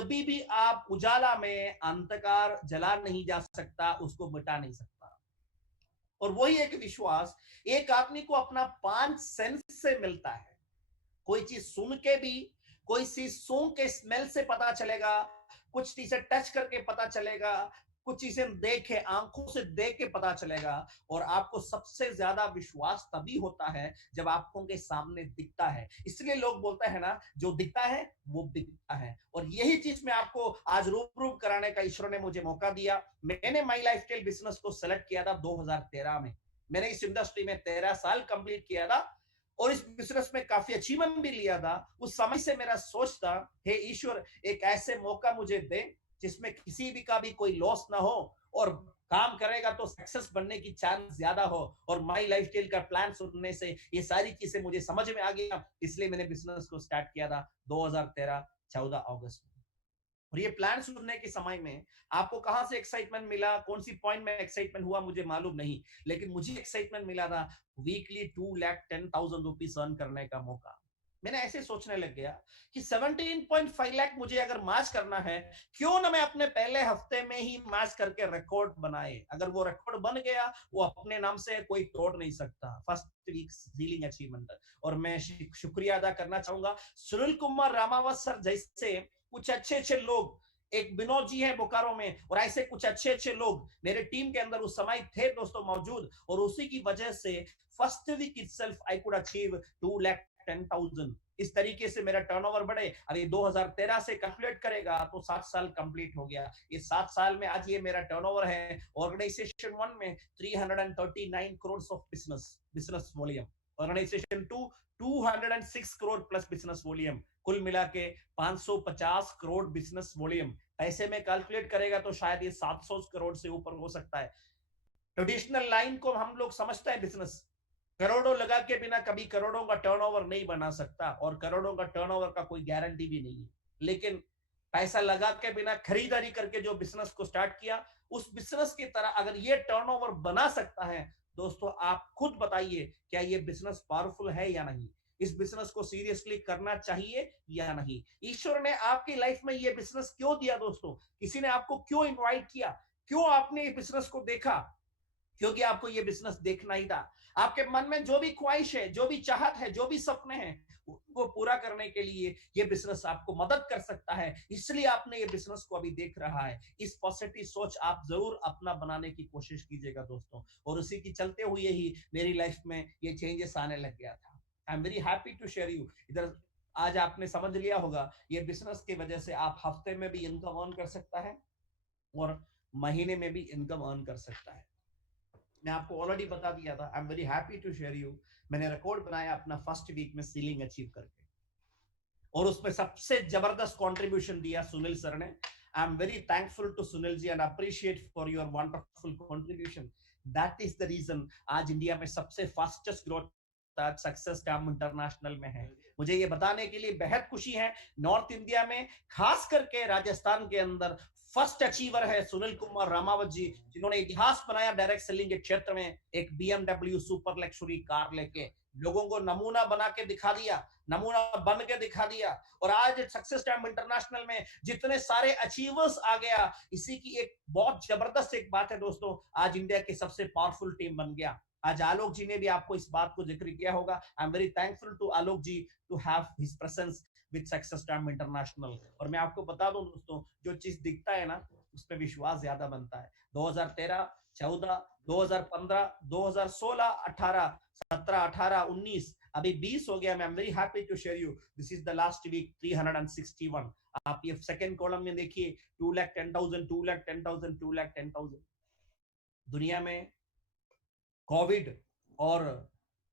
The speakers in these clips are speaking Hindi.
कभी भी आप उजाला में अंधकार जला नहीं जा सकता, उसको मिटा नहीं सकता। और वही एक विश्वास एक आदमी को अपना 5 सेंस से मिलता है। कोई चीज सुन के भी, कोई चीज सूंघ के स्मेल से पता चलेगा, कुछ चीजें टच करके पता चलेगा, कुछ चीजें देखे आंखों से देख के पता चलेगा। और आपको सबसे ज्यादा विश्वास तभी होता है जब आंखों के सामने दिखता है। इसलिए लोग बोलते हैं ना, जो दिखता है वो बिकता है। और यही चीज मैं आपको आज रूबरू कराने का ईश्वर ने मुझे मौका दिया। मैंने माई लाइफस्टाइल बिजनेस को सेलेक्ट किया था 2013 में। मैंने इस इंडस्ट्री में 13 साल कंप्लीट किया था और इस बिजनेस में काफी अचीवमेंट भी लिया था। उस समय से मेरा सोच था, हे ईश्वर, एक ऐसे मौका मुझे दे जिसमें किसी भी का भी कोई लॉस ना हो, और काम करेगा तो सक्सेस बनने की चांस ज्यादा हो। और माई लाइफस्टाइल का प्लान सुनने से ये सारी चीजें मुझे समझ में आ गया, इसलिए मैंने बिजनेस को स्टार्ट किया था 2013 14 अगस्त में। और ये प्लान सुनने के समय में आपको कहां से एक्साइटमेंट मिला, कौन सी पॉइंट में एक्साइटमेंट हुआ मुझे मालूम नहीं, लेकिन मुझे एक्साइटमेंट मिला था वीकली 2,10,000 रुपीज अर्न करने का मौका। मैंने ऐसे सोचने लग गया कि 17.5 लाख मुझे अगर मार्च करना है, क्यों ना मैं अपने पहले हफ्ते में ही मार्च करके रिकॉर्ड बनाए। अगर वो रिकॉर्ड बन गया, वो अपने नाम से कोई तोड़ नहीं सकता। First week ceiling achievement. और मैं शुक्रिया अदा करना चाहूंगा सुनील कुमार रामावत सर जैसे कुछ अच्छे अच्छे लोग, एक विनोद जी है बोकारो में, और ऐसे कुछ अच्छे अच्छे लोग मेरे टीम के अंदर उस समय थे दोस्तों मौजूद। और उसी की वजह से first week itself I could achieve 2,10,000। इस तरीके से मेरा टर्नओवर बढ़े। अभी 2013 से कैलकुलेट करेगा तो 7 साल कंप्लीट हो गया। ये 7 साल में आज ये मेरा टर्नओवर है ऑर्गेनाइजेशन 1 में 339 crore of business volume. Organisation 2 206 crore plus business volume. कुल मिला के 550 करोड़ बिजनेस वॉल्यूम। पैसे में कैलकुलेट करेगा तो शायद ये 700 करोड़ से ऊपर हो सकता है। ट्रेडिशनल लाइन को हम लोग समझते हैं बिजनेस, करोड़ों लगा के बिना कभी करोड़ों का टर्नओवर नहीं बना सकता, और करोड़ों का टर्नओवर का कोई गारंटी भी नहीं है। लेकिन पैसा लगा के बिना खरीदारी करके जो बिजनेस को स्टार्ट किया, उस बिजनेस की तरह अगर ये टर्नओवर बना सकता है, दोस्तों आप खुद बताइए क्या ये बिजनेस पावरफुल है या नहीं। इस बिजनेस को सीरियसली करना चाहिए या नहीं। ईश्वर ने आपकी लाइफ में ये बिजनेस क्यों दिया दोस्तों? किसी ने आपको क्यों इनवाइट किया? क्यों आपने ये बिजनेस को देखा? क्योंकि आपको ये बिजनेस देखना ही था। आपके मन में जो भी ख्वाहिश है, जो भी चाहत है, जो भी सपने हैं, उनको पूरा करने के लिए ये बिजनेस आपको मदद कर सकता है। इसलिए आपने ये बिजनेस को अभी देख रहा है। इस पॉजिटिव सोच आप जरूर अपना बनाने की कोशिश कीजिएगा दोस्तों। और उसी की चलते हुए ही मेरी लाइफ में ये चेंजेस आने लग गया था। I am very happy to share you. इधर आज आपने समझ लिया होगा, ये बिजनेस की वजह से आप हफ्ते में भी इनकम अर्न कर सकता है और महीने में भी इनकम अर्न कर सकता है। मैं आपको ऑलरेडी बता दिया था। I am very happy to share you. मैंने रिकॉर्ड बनाया अपना फर्स्ट वीक में सीलिंग अचीव करके, और उसमें सबसे जबरदस्त कंट्रीब्यूशन दिया सुनील सर ने। I am very thankful to Sunil ji and appreciate for your wonderful contribution. That is the reason आज इंडिया में सबसे फास्टेस्ट ग्रोथ सक्सेस काम इंटरनेशनल में है। मुझे ये बताने के लिए बेहद खुशी है, नॉर्थ इंडिया में खास करके राजस्थान के अंदर फर्स्ट अचीवर है सुनील कुमार रामावत जी, जिन्होंने इतिहास बनाया डायरेक्ट सेलिंग के क्षेत्र में। एक BMW सुपर लग्जरी कार लेके लोगों को नमूना बना के दिखा दिया, नमूना बन के दिखा दिया। और आज सक्सेस टाइम इंटरनेशनल में जितने सारे अचीवर्स आ गया, इसी की एक बहुत जबरदस्त एक बात है दोस्तों, आज इंडिया की सबसे पावरफुल टीम बन गया। आज आलोक जी ने भी आपको इस बात को जिक्र किया होगा। I am very thankful to Alok ji to have his presence with success time international. और मैं आपको बता दूं दोस्तों, जो चीज दिखता है ना, उस पर विश्वास ज्यादा बनता है। 2013 14 2015 2016 18 17 18 19 अभी 20 हो गया। मैं very happy to share you, this is the last week 361। आप ये सेकंड कॉलम में देखिए, 2,10,000 2,10,000 2,10,000। दुनिया में कोविड और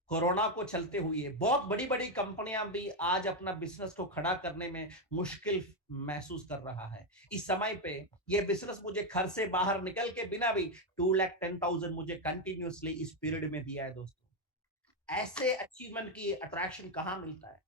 कोरोना को चलते हुए बहुत बड़ी बड़ी कंपनियां भी आज अपना बिजनेस को खड़ा करने में मुश्किल महसूस कर रहा है। इस समय पे ये बिजनेस मुझे घर से बाहर निकल के बिना भी 2,10,000 मुझे कंटिन्यूसली इस पीरियड में दिया है दोस्तों। ऐसे अचीवमेंट की अट्रैक्शन कहां मिलता है?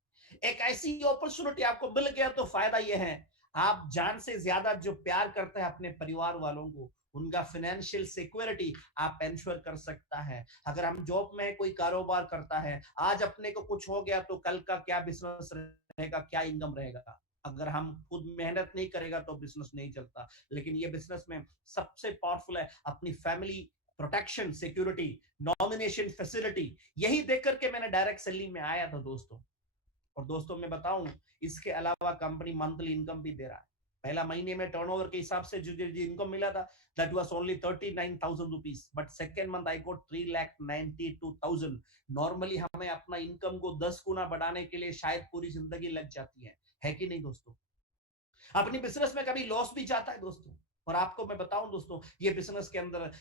एक ऐसी अपॉर्चुनिटी आपको मिल गया तो फायदा यह है, आप जान से ज्यादा जो प्यार करते हैं अपने परिवार वालों को, उनका फाइनेंशियल सिक्योरिटी आप इंश्योर कर सकता है। अगर हम जॉब में कोई कारोबार करता है, आज अपने को कुछ हो गया तो कल का क्या बिजनेस रहेगा, क्या इनकम रहेगा। अगर हम खुद मेहनत नहीं करेगा तो बिजनेस नहीं चलता। लेकिन ये बिजनेस में सबसे पावरफुल है अपनी family protection, security, nomination facility. यही देख करके मैंने डायरेक्ट सेलिंग में आया था दोस्तों। और दोस्तों मैं बताऊं, इसके अलावा कंपनी मंथली इनकम भी दे रहा है। पहला महीने में टर्नओवर के हिसाब से जो इनकम मिला था, that was only 39,000 rupees, but second month I got 3,92,000। Normally हमें अपना इनकम को 10 गुना बढ़ाने के लिए शायद पूरी जिंदगी लग जाती है कि नहीं दोस्तों? अपनी बिजनेस में कभी लॉस भी जाता है दोस्तों। और आपको मैं बताऊं दोस्तों, ये बिजनेस के अंदर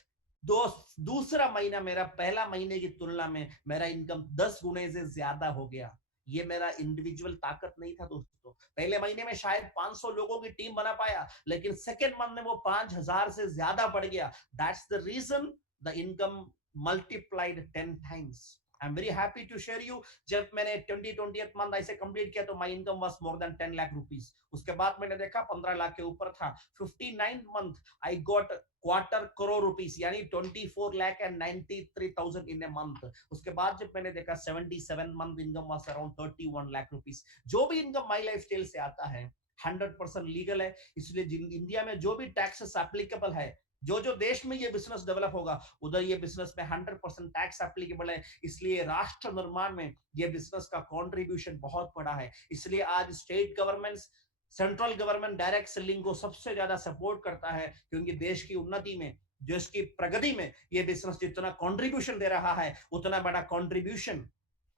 दो दूसरा महीना मेरा पहला महीने की तुलना में मेरा इनकम 10 गुने से ज्यादा हो गया। ये मेरा इंडिविजुअल ताकत नहीं था दोस्तों। पहले महीने में शायद 500 लोगों की टीम बना पाया, लेकिन सेकेंड मंथ में वो 5,000 से ज्यादा बढ़ गया। That's the reason the income multiplied 10 times. I am very happy to share you, जब मैंने 20th मंथ ऐसे कंप्लीट किया तो my income was more than 10 lakh rupees. उसके बाद मैंने देखा 15 लाख के ऊपर था। 59th month I got quarter crore rupees, यानी 24,93,000 इन ए मंथ। उसके बाद जब मैंने देखा 77 month income was around 31 lakh rupees. जो भी इनकम माई लाइफ स्टाइल से आता है 100% लीगल है, इसलिए इंडिया में जो भी टैक्सेस एप्लीकेबल है, जो जो देश में ये बिजनेस डेवलप होगा उधर ये बिजनेस में 100% टैक्स एप्लीकेबल है। इसलिए राष्ट्र निर्माण में ये बिजनेस का कंट्रीब्यूशन बहुत बड़ा है। इसलिए आज state governments, central government direct selling को सबसे ज्यादा सपोर्ट करता है, क्योंकि देश की उन्नति में, देश की प्रगति में ये बिजनेस जितना कंट्रीब्यूशन दे रहा है, उतना बड़ा कंट्रीब्यूशन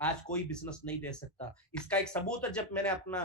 आज कोई बिजनेस नहीं दे सकता। इसका एक सबूत है, जब मैंने अपना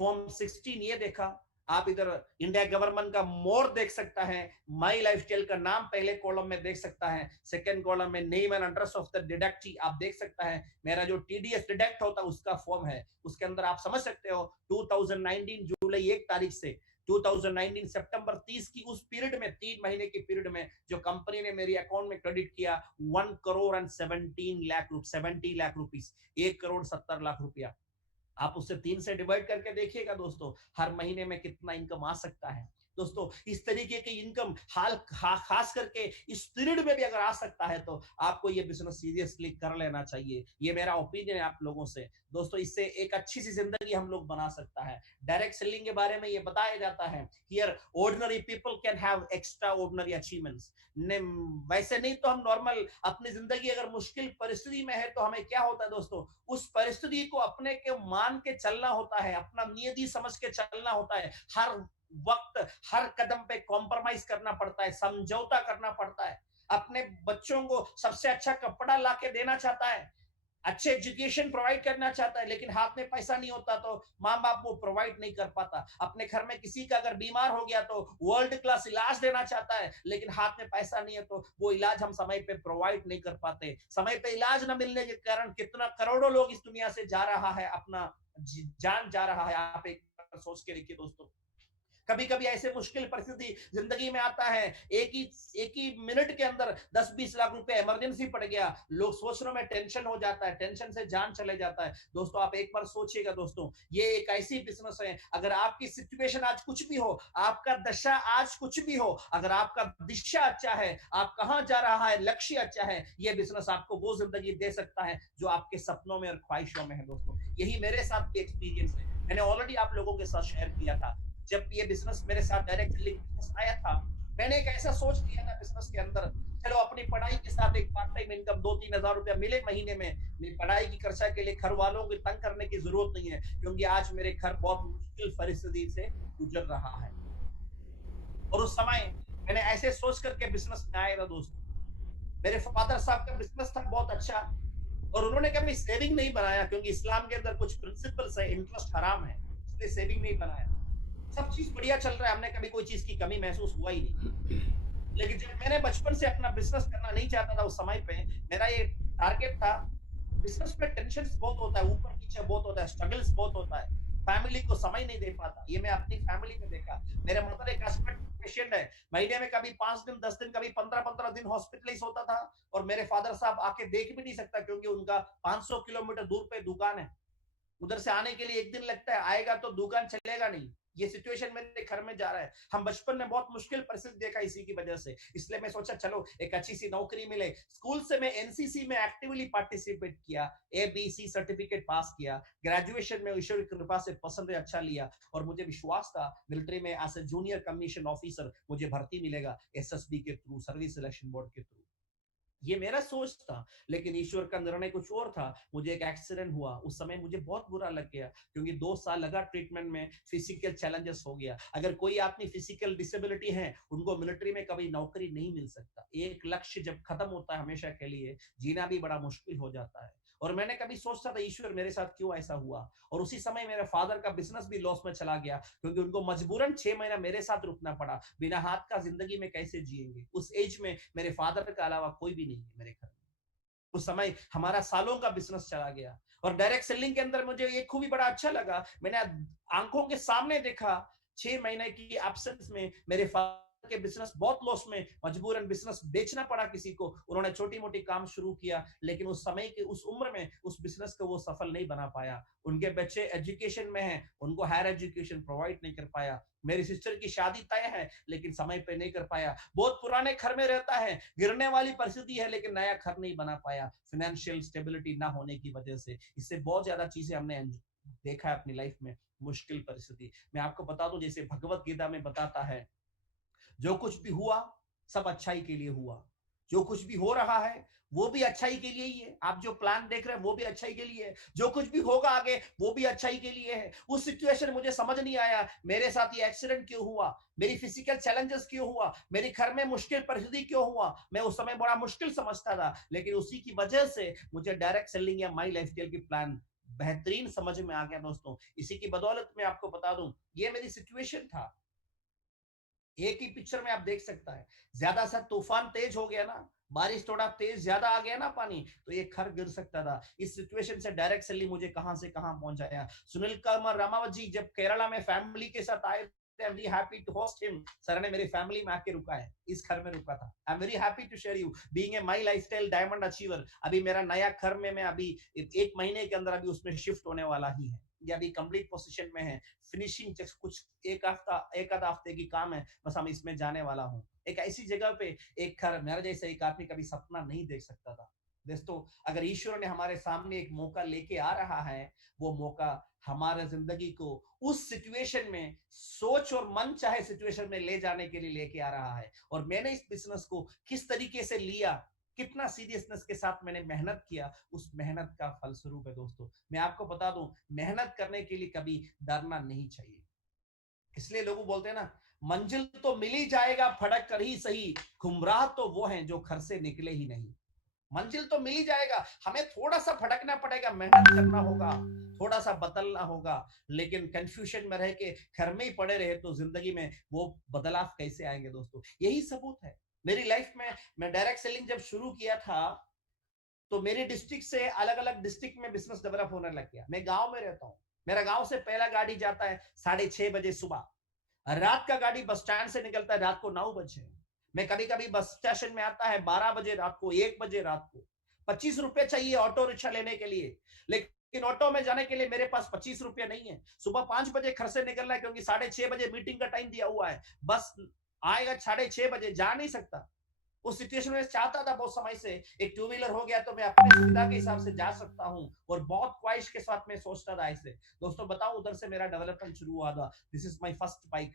फॉर्म 16 ये देखा, आप इधर इंडिया गवर्नमेंट का मोर देख सकता है, माई लाइफस्टाइल का नाम पहले कॉलम में देख सकता है, सेकंड कॉलम में name and address of the deductee आप देख सकता है। मेरा जो टीडीएस डिडक्ट होता है उसका फॉर्म है, उसके अंदर आप समझ सकते हो 2019 जुलाई 1 तारीख से 2019 सितंबर 30 की उस पीरियड में, 3 महीने के पीरियड में जो कंपनी ने मेरी अकाउंट में क्रेडिट किया 1 crore and 17 lakh rupees, 70 lakh rupees, 1 crore 70 lakh रुपया। आप उससे 3 से डिवाइड करके देखिएगा दोस्तों, हर महीने में कितना इनकम आ सकता है। दोस्तों इस तरीके की इनकम खास करके इस पीरियड में भी अगर आ सकता है तो आपको ये बिजनेस सीरियसली कर लेना चाहिए। ये मेरा ओपिनियन है आप लोगों से दोस्तों। इससे एक अच्छी सी जिंदगी हम लोग बना सकता है। डायरेक्ट सेलिंग के बारे में ये बताया जाता है, here ordinary people can have extra ordinary achievements. वैसे नहीं तो हम नॉर्मल अपनी जिंदगी अगर मुश्किल परिस्थिति में है तो हमें क्या होता है दोस्तों, उस परिस्थिति को अपने के मान के चलना होता है, अपना नियति समझ के चलना होता है। हर वक्त हर कदम पे कॉम्प्रोमाइज करना पड़ता है, समझौता करना पड़ता है। अपने बच्चों को सबसे अच्छा कपड़ा ला के देना चाहता है, अच्छे एजुकेशन प्रोवाइड करना चाहता है, लेकिन हाथ में पैसा नहीं होता तो माँ बाप वो प्रोवाइड नहीं कर पाता। अपने घर में किसी का अगर बीमार हो गया तो वर्ल्ड क्लास इलाज देना चाहता है, लेकिन हाथ में पैसा नहीं है तो वो इलाज हम समय पे प्रोवाइड नहीं कर पाते। समय पे इलाज न मिलने के कारण कितना करोड़ों लोग इस दुनिया से जा रहा है, अपना जान जा रहा है। आप एक सोच के देखिए दोस्तों, कभी कभी ऐसे मुश्किल परिस्थिति जिंदगी में आता है, एक ही मिनट के अंदर 10-20 लाख रुपए इमरजेंसी पड़ गया, लोग सोचने में टेंशन हो जाता है, टेंशन से जान चले जाता है। दोस्तों आप एक बार सोचिएगा दोस्तों, ये एक ऐसी बिजनेस है, अगर आपकी सिचुएशन आज कुछ भी हो, आपका दशा आज कुछ भी हो, अगर आपका दिशा अच्छा है, आप कहां जा रहा है, लक्ष्य अच्छा है, ये बिजनेस आपको वो जिंदगी दे सकता है जो आपके सपनों में और ख्वाहिशों में है। दोस्तों यही मेरे साथ भी एक्सपीरियंस है, मैंने ऑलरेडी आप लोगों के साथ शेयर किया था। जब ये बिजनेस मेरे साथ डायरेक्ट लिंक आया था, मैंने एक ऐसा सोच लिया था बिजनेस के अंदर, चलो अपनी पढ़ाई के साथ एक पार्ट टाइम इनकम 2-3 हजार रुपया मिले महीने में, मेरी पढ़ाई की खर्चा के लिए घर वालों को तंग करने की जरूरत नहीं है, क्योंकि आज मेरे घर बहुत मुश्किल परिस्थिति से गुजर रहा है। और उस समय मैंने ऐसे सोच करके बिजनेस में आया था दोस्तों। मेरे फादर साहब का बिजनेस था बहुत अच्छा, और उन्होंने कभी सेविंग नहीं बनाया, क्योंकि इस्लाम के अंदर कुछ प्रिंसिपल्स है, इंटरेस्ट हराम है, इसलिए सेविंग नहीं बनाया। सब चीज बढ़िया चल रहा है, हमने कभी कोई चीज की कमी महसूस हुआ ही नहीं। लेकिन जब मैंने बचपन से अपना बिजनेस करना नहीं चाहता था, उस समय पे मेरा ये टारगेट था, बिजनेस में टेंशन बहुत होता है, ऊपर नीचे बहुत होता है, स्ट्रगल्स बहुत होता है, फैमिली को समय नहीं दे पाता। ये मैं अपनी फैमिली में देखा। मेरे मदर एक एस्पेक्ट पेशेंट है, महीने में कभी 5 दिन 10 दिन, कभी 15-15 दिन हॉस्पिटलाइज होता था, और मेरे फादर साहब आके देख भी नहीं सकता, क्योंकि उनका 500 किलोमीटर दूर पे दुकान है। उधर से आने के लिए एक दिन लगता है, आएगा तो दुकान चलेगा नहीं। ये सिचुएशन मेरे घर में जा रहा है। हम बचपन में बहुत मुश्किल परिस्थिति देखा इसी की वजह से, इसलिए मैं सोचा चलो एक अच्छी सी नौकरी मिले। स्कूल से मैं एनसीसी में एक्टिवली पार्टिसिपेट किया, एबीसी सर्टिफिकेट पास किया, ग्रेजुएशन में ईश्वर की कृपा से परसेंटेज अच्छा लिया, और मुझे विश्वास था मिलिट्री में as a junior commission officer मुझे भर्ती मिलेगा एसएसबी के थ्रू, सर्विस सिलेक्शन बोर्ड के थ्रू। ये मेरा सोच था, लेकिन ईश्वर का निर्णय कुछ और था। मुझे एक एक्सीडेंट हुआ, उस समय मुझे बहुत बुरा लग गया, क्योंकि 2 साल लगा ट्रीटमेंट में, फिजिकल चैलेंजेस हो गया। अगर कोई आदमी फिजिकल डिसेबिलिटी है, उनको मिलिट्री में कभी नौकरी नहीं मिल सकता। एक लक्ष्य जब खत्म होता है हमेशा के लिए, जीना भी बड़ा मुश्किल हो जाता है। और मैंने कभी सोचता था ईश्वर मेरे साथ क्यों ऐसा हुआ। और उसी समय मेरे फादर का बिजनेस भी लॉस में चला गया, क्योंकि उनको मजबूरन 6 महीना मेरे साथ रुकना पड़ा। बिना हाथ का जिंदगी में कैसे जिएंगे। उस एज में मेरे फादर के अलावा कोई भी नहीं है मेरे घर में। उस समय हमारा सालों का बिजनेस चला गया। और डायरेक्ट सेलिंग के अंदर मुझे एक खूबी बड़ा अच्छा लगा, मैंने आंखों के सामने देखा 6 महीने की एब्सेंस में मेरे फादर के बिजनेस बहुत लॉस में, मजबूरन बिजनेस बेचना पड़ा किसी को। उन्होंने छोटी मोटी काम शुरू किया, लेकिन उस समय के उस उम्र में उस बिजनेस को वो सफल नहीं बना पाया। उनके बच्चे एजुकेशन में हैं, उनको हायर एजुकेशन प्रोवाइड नहीं कर पाया। मेरी सिस्टर की शादी तय है, लेकिन समय पे नहीं कर पाया। बहुत पुराने घर में रहता है, गिरने वाली परिस्थिति है, लेकिन नया घर नहीं बना पाया, फाइनेंशियल स्टेबिलिटी ना होने की वजह से। इससे बहुत ज्यादा चीजें हमने देखा है अपनी लाइफ में, मुश्किल परिस्थिति। मैं आपको बता दूं, जैसे भगवत गीता में बताता है, जो कुछ भी हुआ सब अच्छाई के लिए हुआ। जो कुछ भी हो रहा है वो भी अच्छाई के लिए ही है। आप जो प्लान देख रहे हैं वो भी अच्छाई के लिए है। जो कुछ भी होगा आगे वो भी अच्छाई के लिए है। उस सिचुएशन मुझे समझ नहीं आया मेरे साथ ये एक्सीडेंट क्यों हुआ, मेरी फिजिकल चैलेंजेस क्यों हुआ, मेरे घर में मुश्किल परिस्थिति क्यों हुआ। मैं उस समय बड़ा मुश्किल समझता था, लेकिन उसी की वजह से मुझे डायरेक्ट सेलिंग या माई लाइफस्टाइल की प्लान बेहतरीन समझ में आ गया दोस्तों। इसी की बदौलत मैं आपको बता दूं, ये मेरी सिचुएशन था। एक ही पिक्चर में आप देख सकता है, ज्यादा सा तूफान तेज हो गया ना, बारिश थोड़ा तेज ज्यादा आ गया ना पानी, तो ये घर गिर सकता था। इस सिचुएशन से डायरेक्ट सेलिंग मुझे कहां से कहां पहुंचाया। सुनील कुमार रामावत जी जब केरला में फैमिली के साथ आए, I am very happy to host him. Sir ने मेरी फैमिली में आके रुका है, इस घर में रुका था। I am very happy to share you being a my lifestyle diamond achiever. अभी मेरा नया घर में मैं अभी 1 महीने के अंदर अभी उसमें शिफ्ट होने वाला ही है, या अभी कंप्लीट पोजीशन में है। फिनिशिंग कुछ एक आधा हफ्ते की काम है, बस हम इसमें जाने वाला हूँ। एक ऐसी जगह पे एक घर, मेरा जैसे एक आदमी कभी सपना नहीं देख सकता था। दोस्तों, अगर ईश्वर ने हमारे सामने एक मौका लेके आ रहा है, वो मौका हमारे जिंदगी को उस सिचुएशन में, सोच और मन चाहे सिचुएशन में ले जाने के लिए लेके आ रहा है। और मैंने इस बिजनेस को किस तरीके से लिया, कितना सीरियसनेस के साथ मैंने मेहनत किया, उस मेहनत का फलस्वरूप है दोस्तों। मैं आपको बता दूं, मेहनत करने के लिए कभी डरना नहीं चाहिए। इसलिए लोग बोलते हैं ना, मंजिल तो मिल ही जाएगा फटक कर ही सही, गुमराह तो वो हैं जो घर से निकले ही नहीं। मंजिल तो मिल ही जाएगा, हमें थोड़ा सा भटकना पड़ेगा, मेहनत करना होगा, थोड़ा सा बदलना होगा। लेकिन कंफ्यूजन में रह के घर में ही पड़े रहे तो जिंदगी में वो बदलाव कैसे आएंगे दोस्तों। यही सबूत है मेरी लाइफ में। मैं डायरेक्ट सेलिंग जब शुरू किया था, तो मेरे डिस्ट्रिक्ट से अलग अलग डिस्ट्रिक्ट में बिजनेस डेवलप होने लग गया। मैं गांव में रहता हूँ, मेरा गांव से पहला गाड़ी जाता है 6:30 बजे सुबह, रात का गाड़ी बस स्टैंड से निकलता है रात को 9 बजे। मैं कभी कभी बस स्टेशन में आता है 12 बजे रात को, 1 बजे रात को। 25 रुपए चाहिए ऑटो रिक्शा लेने के लिए, लेकिन ऑटो में जाने के लिए मेरे पास 25 रुपए नहीं है। सुबह 5 बजे घर से निकलना है, क्योंकि 6:30 बजे मीटिंग का टाइम दिया हुआ है। बस आएगा 6:30 बजे, जा नहीं सकता। उस सिचुएशन में चाहता था बहुत समय से एक टू व्हीलर हो गया तो मैं अपनी सुविधा के हिसाब से जा सकता हूं, और बहुत ख्वाहिश के साथ में सोचता था ऐसे। दोस्तों बताओ, उधर से मेरा डेवलपमेंट शुरू हुआ था। This is my first bike.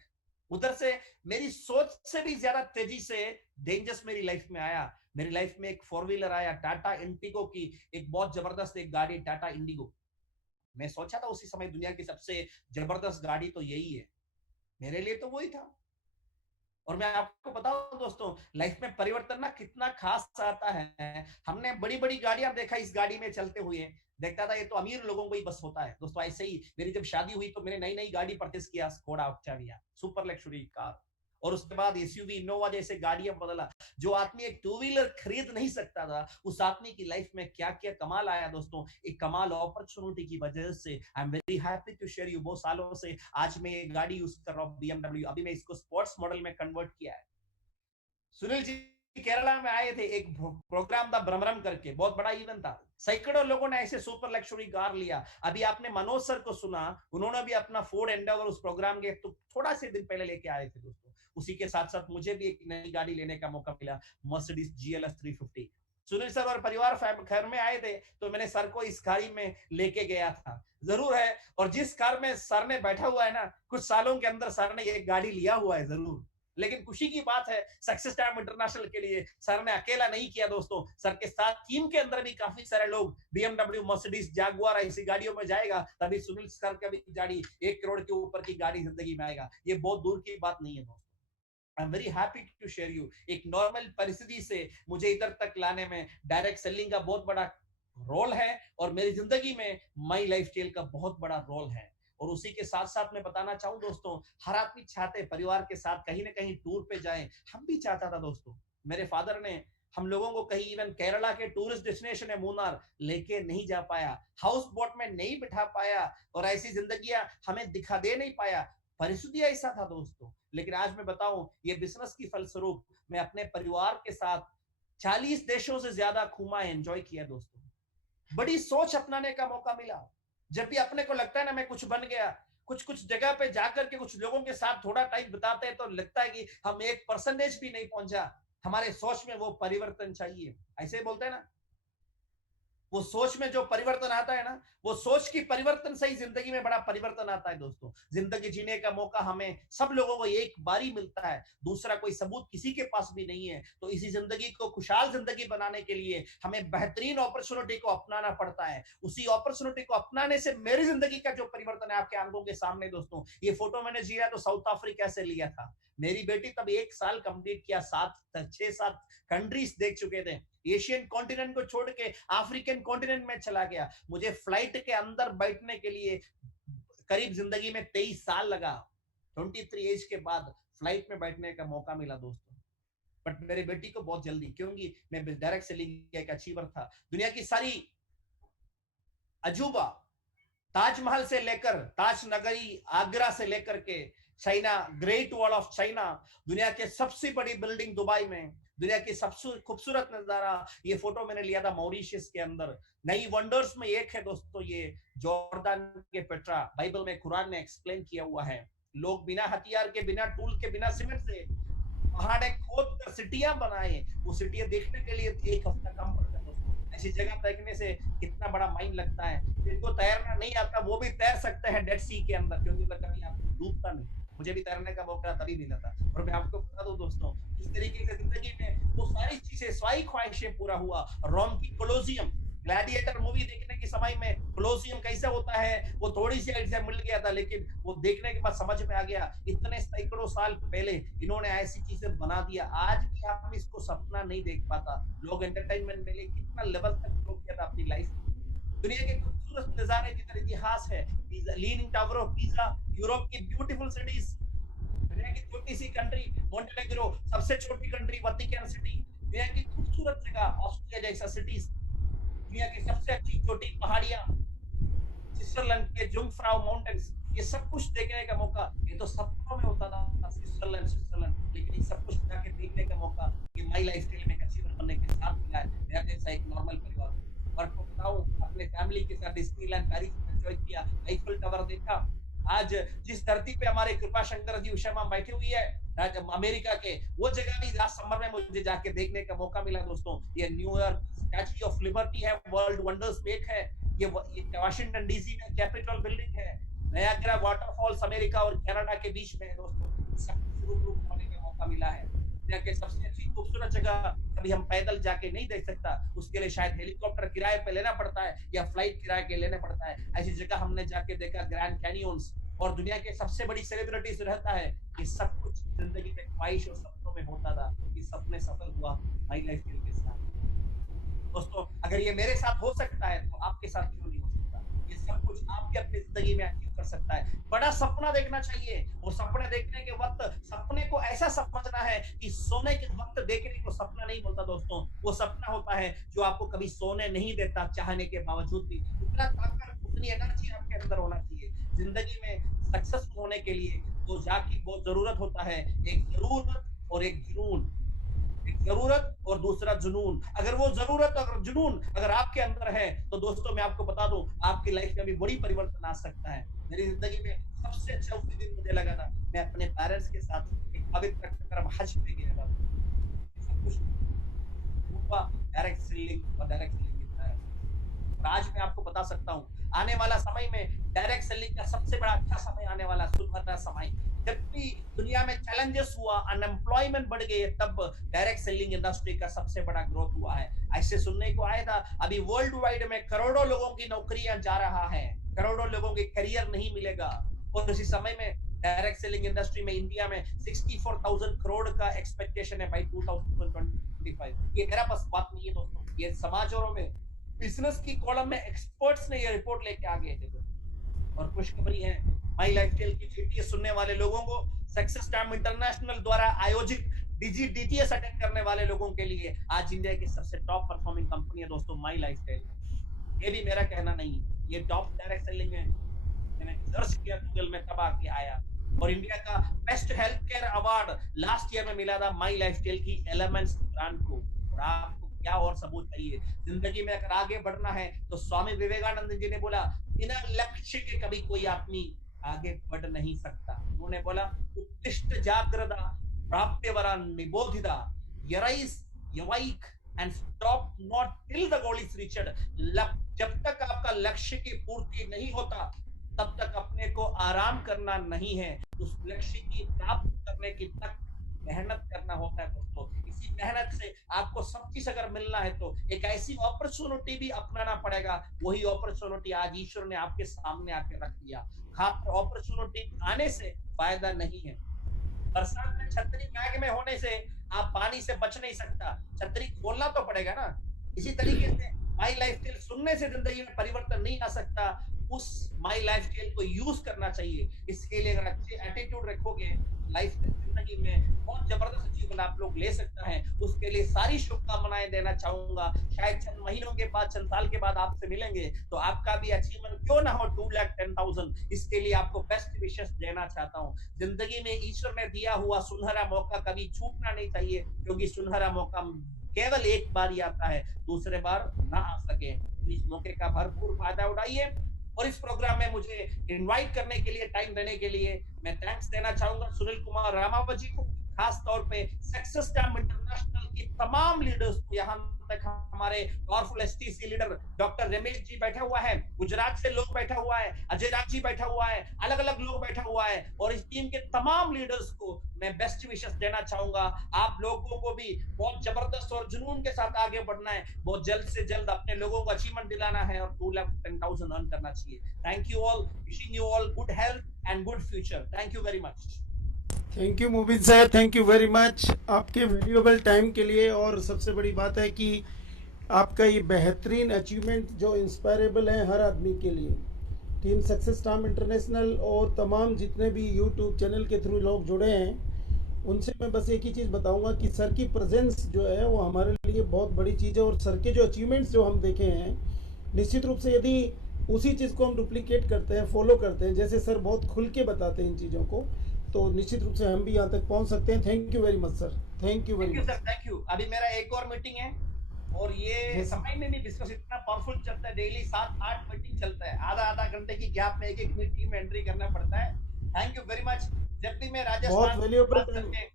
उधर से मेरी सोच से भी ज्यादा तेजी से डेंजर्स मेरी लाइफ में आया। मेरी लाइफ में एक 4 व्हीलर आया, टाटा इंडिगो की एक बहुत जबरदस्त एक गाड़ी, टाटा इंडिगो। मैं सोचा था उसी समय दुनिया की सबसे जबरदस्त गाड़ी तो यही है, मेरे लिए तो वही था। और मैं आपको बताऊं दोस्तों, लाइफ में परिवर्तन ना कितना खास आता है। हमने बड़ी बड़ी गाड़ियां देखा, इस गाड़ी में चलते हुए देखता था ये तो अमीर लोगों को ही बस होता है। दोस्तों ऐसे ही मेरी जब शादी हुई तो मैंने नई नई गाड़ी परचेस किया, Skoda Octavia super luxury car. और उसके बाद एसयूवी इनोवा जैसे गाड़ियां बदला। जो आदमी एक टू व्हीलर खरीद नहीं सकता था, उस आदमी की लाइफ में क्या क्या कमाल आया दोस्तों, एक कमाल अपॉर्चुनिटी की वजह से। I am very happy to share you, बहुत सालों से आज मैं ये गाड़ी यूज कर रहा हूँ, BMW। अभी मैं इसको स्पोर्ट्स मॉडल में कन्वर्ट किया है। सुनील जी केरला में आए थे, एक प्रोग्राम था ब्रह्मरम करके, बहुत बड़ा इवेंट था, सैकड़ों लोगों ने ऐसे सुपर लग्जरी कार लिया। अभी आपने मनोज सर को सुना, उन्होंने भी अपना फोर्ड एंडेवर उस प्रोग्राम के तो थोड़ा से दिन पहले लेके आए थे दोस्तों। उसी के साथ साथ मुझे भी एक नई गाड़ी लेने का मौका मिला, मर्सिडीज GLS 350। सुनील सर और परिवार घर में आए थे तो मैंने सर को इस गाड़ी में लेके गया था, जरूर है। और जिस कार में सर ने बैठा हुआ है ना, कुछ सालों के अंदर सर ने एक गाड़ी लिया हुआ है जरूर। लेकिन खुशी की बात है, सक्सेस टाइम इंटरनेशनल के लिए सर ने अकेला नहीं किया दोस्तों, सर के साथ टीम के अंदर भी काफी सारे लोग BMW, मर्सिडीज, जैगुआर ऐसी गाड़ियों में जाएगा, तभी सुनील सर का भी गाड़ी 1 करोड़ के ऊपर की गाड़ी जिंदगी में आएगा। ये बहुत दूर की बात नहीं है दोस्तों। I am very happy to share you, एक नॉर्मल परिस्थिति से मुझे इधर तक लाने में डायरेक्ट सेलिंग का बहुत बड़ा रोल है, और मेरी जिंदगी में माई लाइफस्टाइल का बहुत बड़ा रोल है। और उसी के साथ साथ मैं बताना चाहूं दोस्तों, हर आदमी चाहते परिवार के साथ कहीं ना कहीं टूर पे जाएं। हम भी चाहता था दोस्तों, मेरे फादर ने हम लोगों को कहीं इवन केरला के टूरिस्ट डेस्टिनेशन है मूनार लेके नहीं जा पाया, हाउस बोट में नहीं बिठा पाया, और ऐसी जिंदगियां हमें दिखा दे नहीं पाया। परिस्थिति ऐसा था दोस्तों। लेकिन आज मैं बताऊं, ये बिजनेस की फलस्वरूप मैं अपने परिवार के साथ 40 देशों से ज्यादा घूमा, एंजॉय किया दोस्तों। बड़ी सोच अपनाने का मौका मिला। जब भी अपने को लगता है ना मैं कुछ बन गया, कुछ कुछ जगह पे जाकर के कुछ लोगों के साथ थोड़ा टाइम बिताते हैं तो लगता है कि हम 1% भी नहीं पहुंचा। हमारे सोच में वो परिवर्तन चाहिए, ऐसे बोलते हैं ना, वो सोच में जो परिवर्तन आता है ना, वो सोच की परिवर्तन से ही जिंदगी में बड़ा परिवर्तन आता है दोस्तों। जिंदगी जीने का मौका हमें सब लोगों को एक बारी मिलता है, दूसरा कोई सबूत किसी के पास भी नहीं है। तो इसी जिंदगी को खुशहाल जिंदगी बनाने के लिए हमें बेहतरीन अपॉर्चुनिटी को अपनाना पड़ता है। उसी अपॉर्चुनिटी को अपनाने से मेरी जिंदगी का जो परिवर्तन है आपके आंखों के सामने दोस्तों। ये फोटो मैंने जिया तो साउथ अफ्रीका से लिया था। मेरी बेटी तब 1 साल कंप्लीट किया, 6-7 कंट्रीज देख चुके थे। एशियन कॉन्टिनेंट को छोड़ के अफ्रीकन कॉन्टिनेंट में चला गया। मुझे फ्लाइट के अंदर बैठने के लिए करीब जिंदगी में 23 साल लगा। 23 एज के बाद फ्लाइट में बैठने का मौका मिला दोस्तों। बट मेरे बेटी को बहुत जल्दी, क्योंकि मैं डायरेक्ट सेलिंग एक अचीवर था। दुनिया की सारी अजूबा, ताजमहल से लेकर ताज नगरी आगरा से लेकर के China, great wall of China, दुनिया के सबसे बड़ी बिल्डिंग दुबई में, दुनिया की सबसे खूबसूरत नजारा, ये फोटो मैंने लिया था मॉरिशस के अंदर। नई वंडर्स में एक है दोस्तों, ये जॉर्डन के पेट्रा, बाइबल में कुरान में एक्सप्लेन किया हुआ है। लोग बिना हथियार के, बिना टूल के, बिना सीमेंट से पहाड़े खोद कर सिटियां बनाए। वो सिटियां देखने के लिए 1 हफ्ता कम पड़ता है दोस्तों। ऐसी जगह देखने से कितना बड़ा माइंड लगता है। जिनको तैरना नहीं आता वो भी तैर सकते हैं डेड सी के अंदर, क्योंकि कभी आपको डूबता नहीं। मुझे भी तैरने का मौका तभी मिला था। और मैं आपको बता दूं दोस्तों, इस तरीके से जिंदगी में वो सारी चीजें, सारी ख्वाहिशें पूरा हुआ। रोम की कोलोसियम, ग्लैडिएटर मूवी देखने के समय में कोलोसियम कैसा होता है वो थोड़ी सी आइडिया मिल गया था, लेकिन वो देखने के बाद समझ में आ गया इतने सैकड़ों साल पहले इन्होंने ऐसी चीजें बना दिया। आज भी हम इसको सपना नहीं देख पाता। लोग एंटरटेनमेंट में कितना लेवल तक लोग किया था अपनी लाइफ। दुनिया के खूबसूरत नजारे जिधर इतिहास है, leaning tower of Pisa, Europe की ब्यूटीफुल सिटीज, दुनिया की छोटी सी कंट्री मोंटेनेग्रो, सबसे छोटी कंट्री वतिकन सिटी, दुनिया की खूबसूरत जगह ऑस्ट्रिया जैसा सिटीज, दुनिया की सबसे अच्छी छोटी पहाड़ियां, स्विट्जरलैंड के जुंगफ्राउ माउंटेन्स, ये सब कुछ देखने का मौका, ये तो सपनों में होता था स्विट्जरलैंड, लेकिन ये सब कुछ जाके देखने का मौका ये माई लाइफस्टाइल में अचीवर बनने के साथ मिला है। मेरा जैसा एक नॉर्मल परिवार, और आपको बताऊं अपने फैमिली के साथ डिज्नीलैंड पेरिस में एंजॉय किया, आईफेल टावर देखा। आज जिस धरती पे हमारे कृपा शंकर जी उषा मां बैठी हुई है अमेरिका के, वो जगह भी लास्ट समर में मुझे जाके देखने का मौका मिला दोस्तों। ये न्यूयॉर्क स्टैच्यू ऑफ लिबर्टी है, वर्ल्ड वंडर्स में एक है। ये वाशिंगटन डीसी में कैपिटल बिल्डिंग है। नायाग्रा वाटरफॉल्स अमेरिका और कनाडा के बीच में है दोस्तों। सब कुछ रूप होने का मौका मिला है। दुनिया के सबसे अच्छी खूबसूरत जगह कभी हम पैदल जाके नहीं देख सकता, उसके लिए शायद हेलीकॉप्टर किराए पे लेना पड़ता है या फ्लाइट किराए के लेने पड़ता है। ऐसी जगह हमने जाके देखा, ग्रैंड कैनियंस, और दुनिया के सबसे बड़ी सेलिब्रिटीज रहता है। ये सब कुछ जिंदगी में ख्वाहिश और सपनों में होता था, ये सपने सफल हुआ माई लाइफस्टाइल के साथ। दोस्तों अगर ये मेरे साथ हो सकता है तो आपके साथ क्यों नहीं हो सकता? ये सब कुछ आप भी अपनी जिंदगी में अचीव कर सकता है। बड़ा सपना देखना चाहिए, और सपने देखने के वक्त सपने को ऐसा समझना है कि सोने के वक्त देखने को सपना नहीं बोलता दोस्तों। वो सपना होता है जो आपको कभी सोने नहीं देता, चाहने के बावजूद भी। उतना ताकत, उतनी एनर्जी आपके अंदर होना चाहिए। जिंदगी में सक्सेसफुल होने के लिए दो जात की बहुत जरूरत होता है, एक जरूरत और एक जुनून। एक जरूरत और दूसरा जुनून। अगर वो जरूरत और जुनून अगर आपके अंदर है तो दोस्तों मैं आपको बता दूं आपकी लाइफ में भी बड़ी परिवर्तन आ सकता है। मेरी जिंदगी में सबसे अच्छा उस दिन मुझे लगा था, मैं अपने पेरेंट्स के साथ एक पवित्र कर्म हज पे गया था। सब कुछ हुआ, डायरेक्ट सेलिंग और डायरेक्ट सेलिंग इतना है। और आज मैं आपको बता सकता हूँ आने वाला समय में डायरेक्ट सेलिंग का सबसे बड़ा अच्छा समय आने वाला, सुनहरा समय। जब भी दुनिया में चैलेंजेस हुआ, अनएम्प्लॉयमेंट बढ़ गई, तब डायरेक्ट सेलिंग इंडस्ट्री का सबसे बड़ा ग्रोथ हुआ है। ऐसे सुनने को आया था अभी वर्ल्ड वाइड में करोड़ों लोगों की नौकरियां जा रहा है, करोड़ों लोगों के करियर नहीं मिलेगा। और उसी समय में डायरेक्ट सेलिंग इंडस्ट्री में इंडिया में 64,000 करोड़ का एक्सपेक्टेशन है बाई 2025। ये मेरा बस बात नहीं है दोस्तों, ये समाचारों में बिजनेस की कॉलम में एक्सपर्ट्स ने ये रिपोर्ट लेके आ गए थे। और खुशखबरी है माई लाइफस्टाइल की जीटीएस सुनने वाले लोगों को, सक्सेस टाइम इंटरनेशनल द्वारा आयोजित डीटीएस अटेंड करने वाले लोगों के लिए आज इंडिया की सबसे टॉप परफॉर्मिंग कंपनी है दोस्तों माई लाइफस्टाइल। ये भी मेरा कहना नहीं है, ये टॉप डायरेक्ट सेलिंग है। मैंने सर्च किया गूगल में तब आके आया। और इंडिया का best health care award last year में मिला था माई लाइफस्टाइल की एलिमेंट्स ब्रांड को। और आपको क्या और सबूत चाहिए? जिंदगी में अगर आगे बढ़ना है तो स्वामी विवेकानंद जी ने बोला बिना लक्ष्य के कभी कोई आदमी आगे बढ़ नहीं सकता। उन्होंने बोला उत्तिष्ठ जागृता प्राप्त्यवरा निबोधिता arise awake and stop not till the goal is reached. जब तक आपका लक्ष्य की पूर्ति नहीं होता तब तक अपने को आराम करना नहीं है, उस लक्ष्य की प्राप्त करने की तक मेहनत करना होता है दोस्तों। इसी मेहनत से आपको सब चीज अगर मिलना है तो एक ऐसी अपॉर्चुनिटी भी अपनाना पड़ेगा। वही अपॉर्चुनिटी आज ईश्वर ने आपके सामने आके रख दिया। खास अपॉर्चुनिटी आने से फायदा नहीं है। बरसात में छतरी बैग में होने से आप पानी से बच नहीं सकता, छतरी खोलना तो पड़ेगा ना। इसी तरीके से माई लाइफस्टाइल सुनने से जिंदगी में परिवर्तन नहीं आ सकता, उस माई लाइफस्टाइल को यूज करना चाहिए। इसके लिए अगर अच्छे एटीट्यूड रखोगे लाइफ जिंदगी में बहुत जबरदस्त अचीवमेंट आप लोग ले सकता है। उसके लिए सारी शुभकामनाएं देना चाहूंगा। शायद चंद महीनों के बाद, चंद साल के बाद आपसे मिलेंगे तो आपका भी अचीवमेंट क्यों ना हो 2,10,000, इसके लिए आपको बेस्ट विशेष देना चाहता हूँ। जिंदगी में ईश्वर ने दिया हुआ सुनहरा मौका कभी छूटना नहीं चाहिए, क्योंकि सुनहरा मौका केवल एक बार ही आता है, दूसरे बार ना आ सके। इस मौके का भरपूर फायदा उठाइए। और इस प्रोग्राम में मुझे इनवाइट करने के लिए, टाइम देने के लिए मैं थैंक्स देना चाहूंगा सुनील कुमार रामावत जी को, खास तौर पे सक्सेस टाइम इंटरनेशनल की तमाम लीडर्स को। यहाँ तक हमारे powerful STC leader doctor Ramesh ji बैठा हुआ है, गुजरात से लोग बैठा हुआ है, अजय राज जी बैठा हुआ है, अलग अलग लोग बैठा हुआ है। और इस टीम के तमाम लीडर्स को मैं बेस्ट विशेस देना चाहूंगा। आप लोगों को भी बहुत जबरदस्त और जुनून के साथ आगे बढ़ना है, बहुत जल्द से जल्द अपने लोगों को अचीवमेंट दिलाना है और 2,10,000 अर्न करना चाहिए। Thank you all, wishing you all good health and good future. Thank you very much. Thank you Mubeen sir, thank you very much आपके वैल्यूएबल टाइम के लिए। और सबसे बड़ी बात है कि आपका ये बेहतरीन अचीवमेंट जो इंस्पायरेबल है हर आदमी के लिए। टीम सक्सेस टाइम इंटरनेशनल और तमाम जितने भी यूट्यूब चैनल के थ्रू लोग जुड़े हैं उनसे मैं बस एक ही चीज़ बताऊंगा कि सर की प्रेजेंस जो है वो हमारे लिए बहुत बड़ी चीज़ है। और सर के जो अचीवमेंट्स जो हम देखे हैं, निश्चित रूप से यदि उसी चीज़ को हम डुप्लीकेट करते हैं, फॉलो करते हैं, जैसे सर बहुत खुल के बताते हैं इन चीज़ों को, तो निश्चित रूप से हम भी यहाँ तक पहुँच सकते हैं। Thank you very much sir, thank you very much sir, thank you. अभी मेरा एक और मीटिंग है और ये समय में भी बिजनेस इतना पावरफुल चलता है, डेली 7-8 मीटिंग चलता है, आधा आधा घंटे की गैप में एक मीटिंग में एंट्री करना पड़ता है। Thank you very much. जब भी मैं राजस्थान के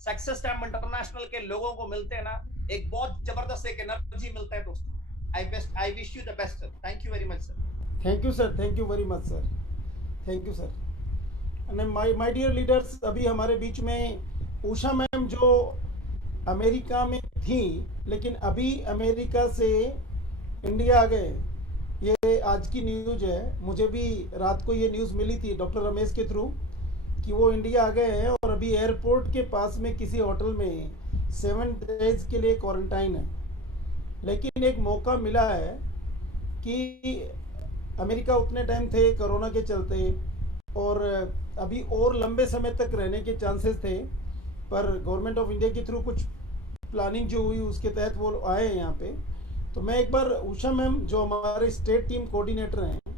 सक्सेस टाइम इंटरनेशनल के लोगों को मिलते हैं ना, एक बहुत जबरदस्त एक एनर्जी मिलता है दोस्तों। I wish you the best sir. Thank you very much sir. Thank you sir, thank you very much sir, thank you sir. My dear leaders, अभी हमारे बीच में उषा मैम जो अमेरिका में थी लेकिन अभी अमेरिका से इंडिया आ गए, ये आज की न्यूज़ है। मुझे भी रात को ये न्यूज़ मिली थी डॉक्टर रमेश के थ्रू कि वो इंडिया आ गए हैं और अभी एयरपोर्ट के पास में किसी होटल में 7 डेज के लिए क्वारंटाइन है। लेकिन एक मौका मिला है कि अमेरिका उतने टाइम थे कोरोना के चलते और अभी और लंबे समय तक रहने के चांसेस थे, पर गवर्नमेंट ऑफ इंडिया के थ्रू कुछ प्लानिंग जो हुई उसके तहत वो आए हैं यहाँ पे। तो मैं एक बार उषा मैम जो हमारे स्टेट टीम कोऑर्डिनेटर हैं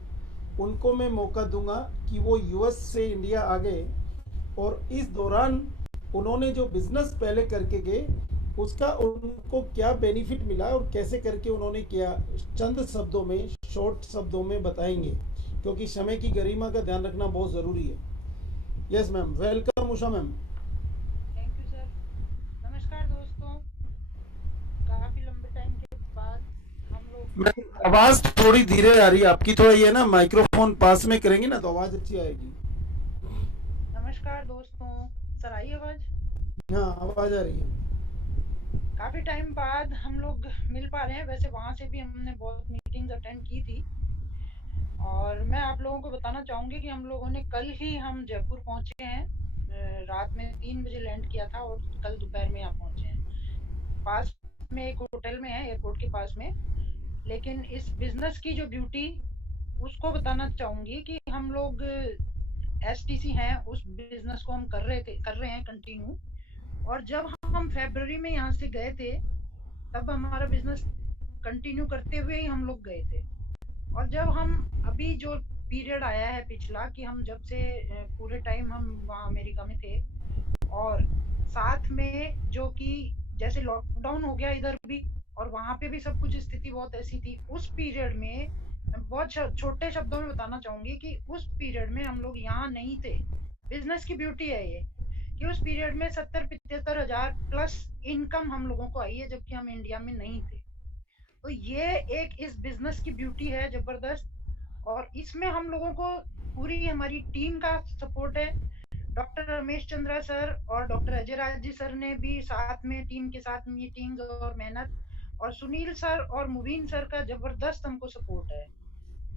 उनको मैं मौका दूंगा कि वो यूएस से इंडिया आ गए और इस दौरान उन्होंने जो बिजनेस पहले करके गए उसका उनको क्या बेनिफिट मिला और कैसे करके उन्होंने किया, चंद शब्दों में, शॉर्ट शब्दों में बताएंगे, क्योंकि समय की गरिमा का ध्यान रखना बहुत ज़रूरी है। Yes ma'am, welcome Usha ma'am. Thank you sir. नमस्कार दोस्तों, काफी लंबे टाइम के बाद हम लोग फिर मैम आवाज़ थोड़ी धीरे आ रही है आपकी, थोड़ा ये ना माइक्रोफोन पास में करेंगे ना तो आवाज़ अच्छी आएगी। नमस्कार दोस्तों, सर आई आवाज? हाँ, आवाज़ आ रही है। काफी टाइम बाद हम लोग मिल पा रहे हैं। वैसे वहां से भी हमने बहुत मीटिंग्स अटेंड की थी, और मैं आप लोगों को बताना चाहूंगी कि हम लोगों ने कल ही हम जयपुर पहुंचे हैं। रात में 3 बजे लैंड किया था और कल दोपहर में यहाँ पहुंचे हैं। पास में एक होटल में है, एयरपोर्ट के पास में। लेकिन इस बिजनेस की जो ब्यूटी, उसको बताना चाहूंगी कि हम लोग एसटीसी हैं, उस बिजनेस को हम कर रहे हैं कंटिन्यू। और जब हम फरवरी में यहाँ से गए थे, तब हमारा बिजनेस कंटिन्यू करते हुए ही हम लोग गए थे। और जब हम अभी जो पीरियड आया है पिछला, कि हम जब से पूरे टाइम हम वहाँ अमेरिका में थे, और साथ में जो कि जैसे लॉकडाउन हो गया इधर भी, और वहां पे भी सब कुछ स्थिति बहुत ऐसी थी उस पीरियड में। मैं बहुत छोटे शब्दों में बताना चाहूंगी कि उस पीरियड में हम लोग यहाँ नहीं थे। बिजनेस की ब्यूटी है ये, कि उस पीरियड में 70-75 हजार प्लस इनकम हम लोगों को आई है, जबकि हम इंडिया में नहीं थे। तो ये एक इस बिजनेस की ब्यूटी है जबरदस्त। और इसमें हम लोगों को पूरी हमारी टीम का सपोर्ट है। डॉक्टर रमेश चंद्रा सर और डॉक्टर अजय राज जी सर ने भी साथ में टीम के साथ मीटिंग्स और मेहनत, और सुनील सर और मुबीन सर का जबरदस्त हमको सपोर्ट है।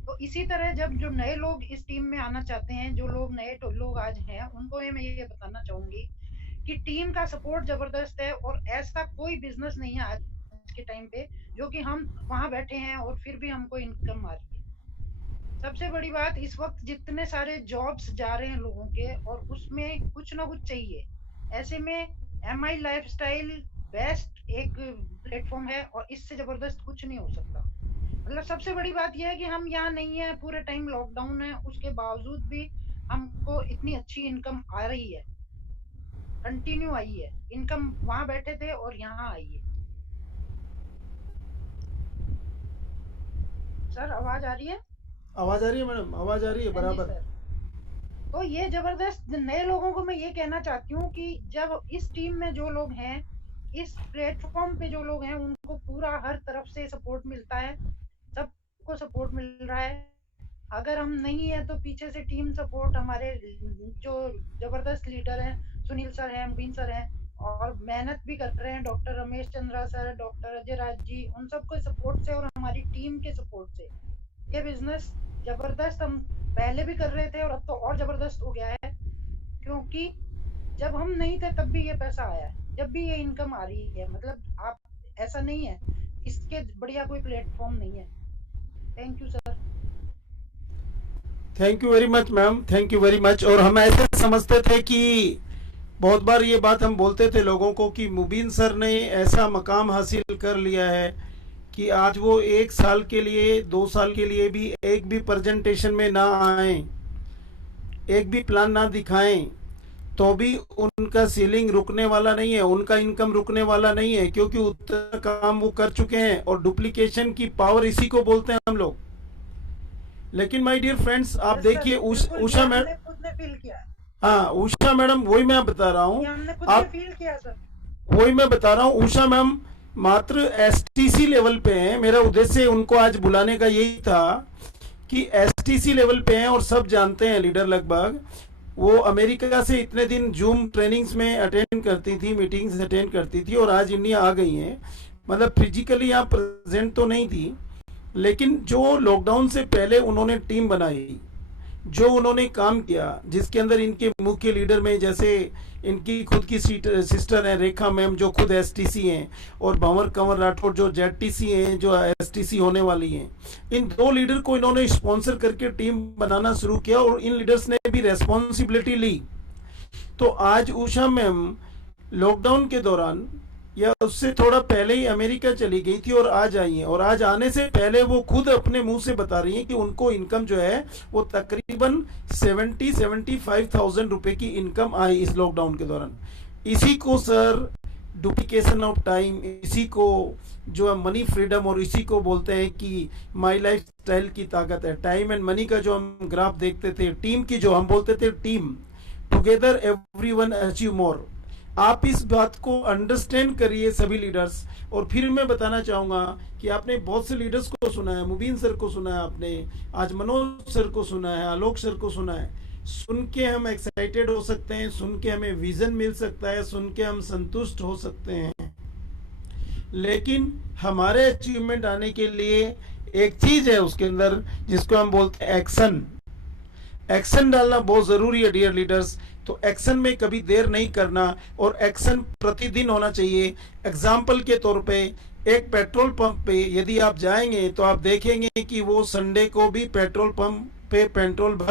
तो इसी तरह जब जो नए लोग इस टीम में आना चाहते हैं, जो लोग नए लोग आज हैं, उनको मैं ये बताना चाहूंगी कि टीम का सपोर्ट जबरदस्त है। और ऐसा कोई बिजनेस नहीं है आज के टाइम पे जो कि हम वहां बैठे हैं और फिर भी हमको इनकम आ रही है। सबसे बड़ी बात, इस वक्त जितने सारे जॉब्स जा रहे हैं लोगों के, और उसमें कुछ ना कुछ चाहिए। ऐसे में MI लाइफस्टाइल बेस्ट एक प्लेटफॉर्म है, और इससे जबरदस्त कुछ नहीं हो सकता। मतलब सबसे बड़ी बात यह है कि हम यहाँ नहीं है, पूरे टाइम लॉकडाउन है, उसके बावजूद भी हमको इतनी अच्छी इनकम आ रही है, कंटिन्यू आई है इनकम। वहां बैठे थे और यहाँ आई है। सर आवाज आ रही है? आवाज़ आ रही है मैडम, आवाज़ आ रही है हाँ जी बराबर। सर। तो ये जबरदस्त नए लोगों को मैं ये कहना चाहती हूँ कि जब इस टीम में जो लोग हैं, इस प्लेटफॉर्म पे जो लोग हैं, उनको पूरा हर तरफ से सपोर्ट मिलता है, सबको सपोर्ट मिल रहा है। अगर हम नहीं है तो पीछे से टीम सपोर्ट हमारे जो जबरदस्त लीडर हैं, सुनील सर हैं, मुबीन सर हैं, और मेहनत भी कर रहे हैं doctor Ramesh Chandra sir, doctor Ajay Raj ji, उन सबके सपोर्ट से और हमारी टीम के सपोर्ट से ये बिजनेस जबरदस्त हम पहले भी कर रहे थे, और अब तो और जबरदस्त हो गया है। क्योंकि जब हम नहीं थे तब भी ये पैसा आया है, जब भी ये इनकम आ रही है। मतलब आप, ऐसा नहीं है, इसके बढ़िया कोई प्लेटफॉर्म नहीं है। Thank you sir. Thank you very much ma'am, thank you very much. और हम ऐसे समझते थे कि बहुत बार ये बात हम बोलते थे लोगों को कि मुबीन सर ने ऐसा मकाम हासिल कर लिया है कि आज वो 1 साल के लिए, 2 साल के लिए भी एक भी प्रेजेंटेशन में ना आए, एक भी प्लान ना दिखाएं, तो भी उनका सीलिंग रुकने वाला नहीं है, उनका इनकम रुकने वाला नहीं है, क्योंकि उतना काम वो कर चुके हैं। और डुप्लीकेशन की पावर इसी को बोलते हैं हम लोग। लेकिन माय डियर फ्रेंड्स, आप यस सर, देखिए बिल्कुल, ये उषा मैडम, हमने खुद ने फील किया। हाँ उषा मैडम, वही मैं बता रहा हूँ। ये हमने खुद ने आप, फील किया सर। वही मैं बता रहा हूँ, उषा मैम मात्र एसटीसी लेवल पे हैं। मेरा उद्देश्य उनको आज बुलाने का यही था कि एसटीसी लेवल पे हैं, और सब जानते हैं लीडर लगभग। वो अमेरिका से इतने दिन जूम ट्रेनिंग्स में अटेंड करती थी, मीटिंग्स अटेंड करती थी, और आज इंडिया आ गई हैं। मतलब फिजिकली यहाँ प्रेजेंट तो नहीं थी, लेकिन जो लॉकडाउन से पहले उन्होंने टीम बनाई, जो उन्होंने काम किया, जिसके अंदर इनके मुख्य लीडर में जैसे इनकी खुद की सिस्टर हैं रेखा मैम, जो खुद एसटीसी हैं, और भंवर कंवर राठौर जो जेडटीसी हैं, जो एसटीसी होने वाली हैं। इन 2 लीडर को इन्होंने स्पॉन्सर करके टीम बनाना शुरू किया, और इन लीडर्स ने भी रेस्पॉन्सिबिलिटी ली। तो आज उषा मैम लॉकडाउन के दौरान या उससे थोड़ा पहले ही अमेरिका चली गई थी और आज आई हैं, और आज आने से पहले वो खुद अपने मुंह से बता रही हैं कि उनको इनकम जो है वो तकरीबन 70-75,000 रुपए की इनकम आई इस लॉकडाउन के दौरान। इसी को सर डुप्लीकेशन ऑफ टाइम, इसी को जो है मनी फ्रीडम, और इसी को बोलते हैं कि माई लाइफ स्टाइल की ताकत है। टाइम एंड मनी का जो हम ग्राफ देखते थे, टीम की जो हम बोलते थे, team together everyone achieve more. आप इस बात को अंडरस्टैंड करिए सभी लीडर्स। और फिर मैं बताना चाहूँगा कि आपने बहुत से लीडर्स को सुना है, मुबीन सर को सुना है आपने, आज मनोज सर को सुना है, आलोक सर को सुना है। सुन के हम एक्साइटेड हो सकते हैं, सुन के हमें विजन मिल सकता है, सुन के हम संतुष्ट हो सकते हैं, लेकिन हमारे अचीवमेंट आने के लिए एक चीज है उसके अंदर जिसको हम बोलते हैं एक्शन। एक्शन डालना बहुत जरूरी है डियर लीडर्स। तो एक्शन में कभी देर नहीं करना, और एक्शन प्रतिदिन होना चाहिए। एग्जाम्पल के तौर पे एक पेट्रोल पंप पे यदि आप जाएंगे तो आप देखेंगे कि वो संडे को भी पेट्रोल पंप पे पेट्रोल भर